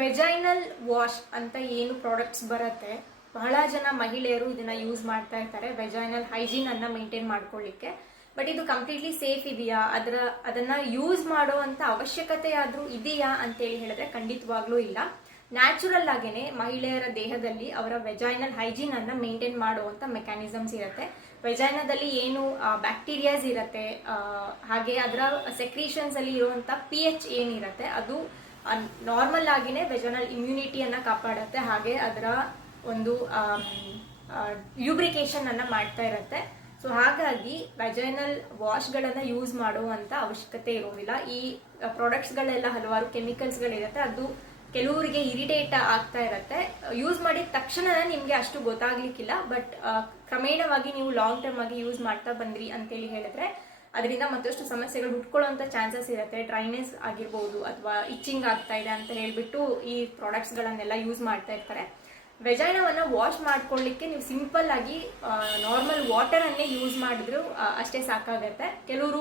Vaginal wash ಅಂತ ಏನು products ಬರುತ್ತೆ, ಬಹಳ ಜನ ಮಹಿಳೆಯರು ಇದನ್ನ ಯೂಸ್ ಮಾಡ್ತಾ ಇರ್ತಾರೆ ವೆಜೈನಲ್ ಹೈಜೀನ್ ಅನ್ನ ಮೇಂಟೈನ್ ಮಾಡ್ಕೊಳ್ಳಿಕ್ಕೆ. ಬಟ್ ಇದು ಕಂಪ್ಲೀಟ್ಲಿ ಸೇಫ್ ಇದೆಯಾ, ಅದನ್ನ ಯೂಸ್ ಮಾಡುವಂತ ಅವಶ್ಯಕತೆ ಆದ್ರೂ ಇದೆಯಾ ಅಂತೇಳಿ ಹೇಳಿದ್ರೆ ಖಂಡಿತವಾಗ್ಲೂ ಇಲ್ಲ. ನ್ಯಾಚುರಲ್ ಆಗೇನೆ ಮಹಿಳೆಯರ ದೇಹದಲ್ಲಿ ಅವರ ವೆಜೈನಲ್ ಹೈಜೀನ್ ಅನ್ನ ಮೇಂಟೈನ್ ಮಾಡುವಂತ ಮೆಕ್ಯಾನಿಸಮ್ಸ್ ಇರುತ್ತೆ. ವೆಜೈನದಲ್ಲಿ ಏನು ಬ್ಯಾಕ್ಟೀರಿಯಾಸ್ ಇರುತ್ತೆ, ಹಾಗೆ ಅದರ ಸೆಕ್ರೀಷನ್ಸ್ ಅಲ್ಲಿ ಇರುವಂತ pH ಏನಿರುತ್ತೆ ಅದು ನಾರ್ಮಲ್ ಆಗಿನೇ ವೆಜೈನಲ್ ಇಮ್ಯುನಿಟಿಯನ್ನ ಕಾಪಾಡುತ್ತೆ. ಹಾಗೆ ಅದರ ಒಂದು ಲ್ಯೂಬ್ರಿಕೇಶನ್ ಅನ್ನ ಮಾಡ್ತಾ ಇರುತ್ತೆ. ಸೊ ಹಾಗಾಗಿ ವೆಜೈನಲ್ ವಾಶ್ಗಳನ್ನ ಯೂಸ್ ಮಾಡುವಂತ ಅವಶ್ಯಕತೆ ಇರೋದಿಲ್ಲ. ಈ ಪ್ರಾಡಕ್ಟ್ಸ್ಗಳೆಲ್ಲ ಹಲವಾರು ಕೆಮಿಕಲ್ಸ್ಗಳಿರುತ್ತೆ, ಅದು ಕೆಲವರಿಗೆ ಇರಿಟೇಟ್ ಆಗ್ತಾ ಇರುತ್ತೆ. ಯೂಸ್ ಮಾಡಿದ ತಕ್ಷಣ ನಿಮ್ಗೆ ಅಷ್ಟು ಗೊತ್ತಾಗ್ಲಿಕ್ಕಿಲ್ಲ, ಬಟ್ ಕ್ರಮೇಣವಾಗಿ ನೀವು ಲಾಂಗ್ ಟರ್ಮ್ ಆಗಿ ಯೂಸ್ ಮಾಡ್ತಾ ಬಂದ್ರಿ ಅಂತೇಳಿ ಹೇಳಿದ್ರೆ ಅದರಿಂದ ಮತ್ತಷ್ಟು ಸಮಸ್ಯೆಗಳು ಹುಟ್ಕೊಳ್ಳುವಂತ ಚಾನ್ಸಸ್ ಇರುತ್ತೆ. ಡ್ರೈನೆಸ್ ಆಗಿರ್ಬೋದು ಅಥವಾ ಇಚ್ಚಿಂಗ್ ಆಗ್ತಾ ಇದೆ ಅಂತ ಹೇಳ್ಬಿಟ್ಟು ಈ ಪ್ರಾಡಕ್ಟ್ಸ್ ಗಳನ್ನೆಲ್ಲ ಯೂಸ್ ಮಾಡ್ತಾ ಇರ್ತಾರೆ. ವೆಜೈನವನ್ನ ವಾಶ್ ಮಾಡ್ಕೊಳ್ಳಿಕ್ಕೆ ನೀವು ಸಿಂಪಲ್ ಆಗಿ ನಾರ್ಮಲ್ ವಾಟರ್ ಅನ್ನೇ ಯೂಸ್ ಮಾಡಿದ್ರು ಅಷ್ಟೇ ಸಾಕಾಗತ್ತೆ. ಕೆಲವರು